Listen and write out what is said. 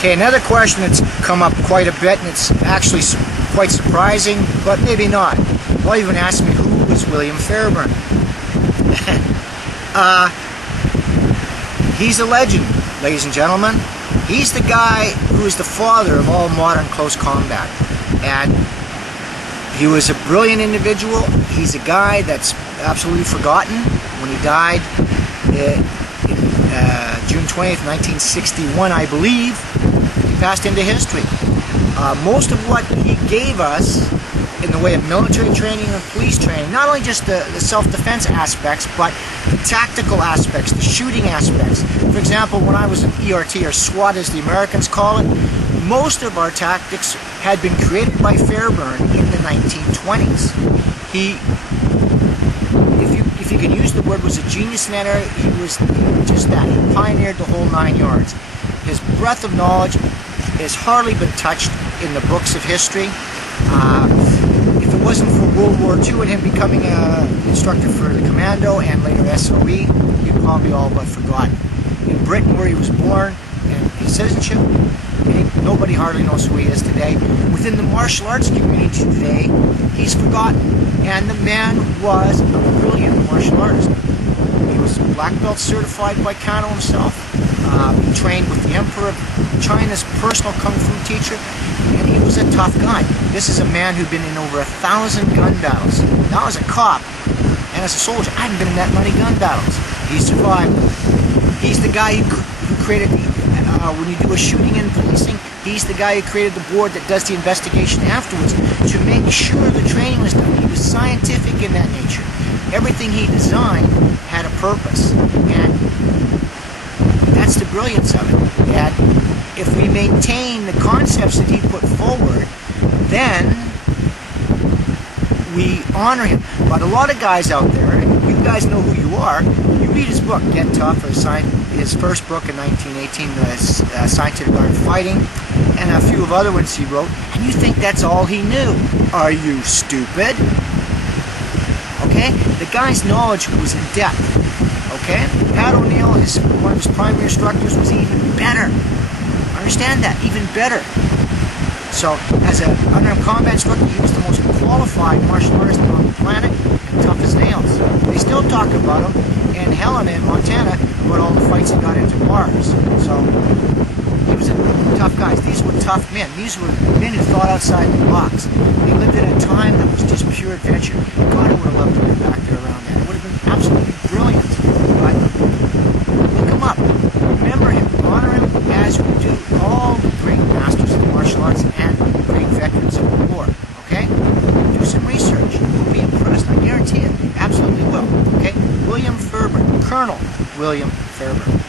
Okay, another question that's come up quite a bit, and it's actually quite surprising, but maybe not. Well, even asked me, who was William Fairbairn? He's a legend, ladies and gentlemen. He's the guy who is the father of all modern close combat. And he was a brilliant individual. He's a guy that's absolutely forgotten. When he died June 20th, 1961, I believe, he passed into history. Most of what he gave us in the way of military training and police training, not only just the self-defense aspects, but the tactical aspects, the shooting aspects. For example, when I was in ERT, or SWAT as the Americans call it, most of our tactics had been created by Fairbairn in the 1920s. He, if you can use the word, was a genius in that area. He was just that. He pioneered the whole 9 yards. His breadth of knowledge has hardly been touched in the books of history. If it wasn't for World War II and him becoming an instructor for the Commando and later SOE, he'd probably all but forgotten. In Britain, where he was born, and his citizenship, nobody hardly knows who he is today. Within the martial arts community today, he's forgotten. And the man was a brilliant martial artist. He was black belt certified by Kano himself. He trained with the Emperor of China's personal Kung Fu teacher, and he was a tough guy. This is a man who'd been in over 1,000 gun battles. Now as a cop and as a soldier, I haven't been in that many gun battles. He survived. He's the guy who created the, when you do a shooting in policing, he's the guy who created the board that does the investigation afterwards to make sure the training was done. He was scientific in that nature. Everything he designed had a purpose, and that's the brilliance of it. And if we maintain the concepts that he put forward, then we honor him. But a lot of guys out there, and you guys know who you are, you read his book, Get Tough, his first book in 1918, the Scientific Art of Fighting, and a few of other ones he wrote, and you think that's all he knew. Are you stupid? Okay? The guy's knowledge was in depth. Okay? Pat O'Neill, one of his primary instructors, was even better. Understand that? Even better. So, as an unarmed combat instructor, he was the most qualified martial artist on the planet, and tough as nails. They still talk about him in Helena in Montana, about all the fights he got into bars. So, he was a tough guy. These were tough men. These were men who thought outside the box. They lived in a time that was just pure adventure. God, I would have loved to be back there around that. It would have been absolutely brilliant. But look him up. Remember him. Honor him as we do all the great masters of martial arts and great veterans of the war. Okay? Do some research. You'll be impressed. I guarantee it. Absolutely will. Okay? William Fairbairn. Colonel William Fairbairn.